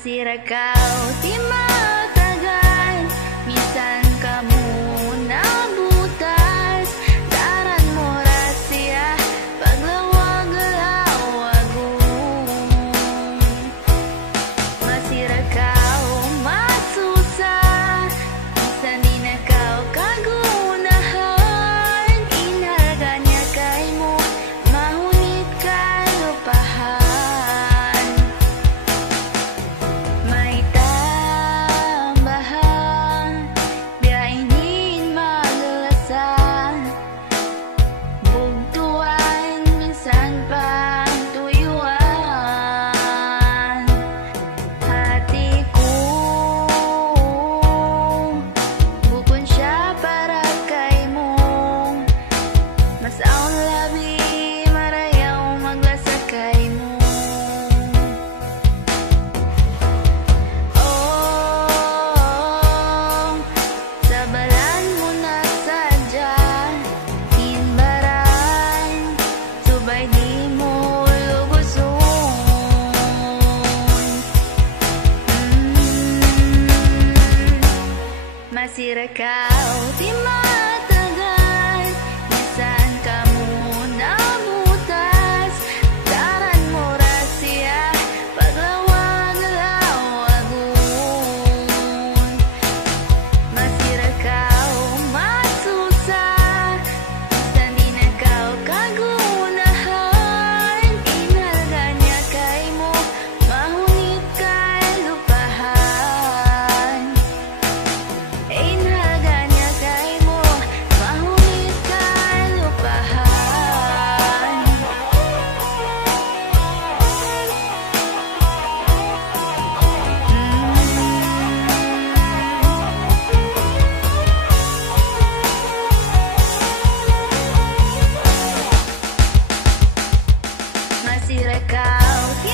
Masira kau di matagal, minsan kamu nabutas. Daran mo rasya, paglawag-lawagun. Masira kau masusah, minsan di na kau kagunahan. Inharganya kay mo, mahunit kay lupahan. Masira kau di matagal, minsan kamu nabutas. Daran mo rasya, paglawag-lawagun. Masira kau masusah, minsan di na kau kagunahan. Inharganya kay mo, mahunit kay lupahan. Inharganya kay mo, mahunit kay lupahan. Masira kau di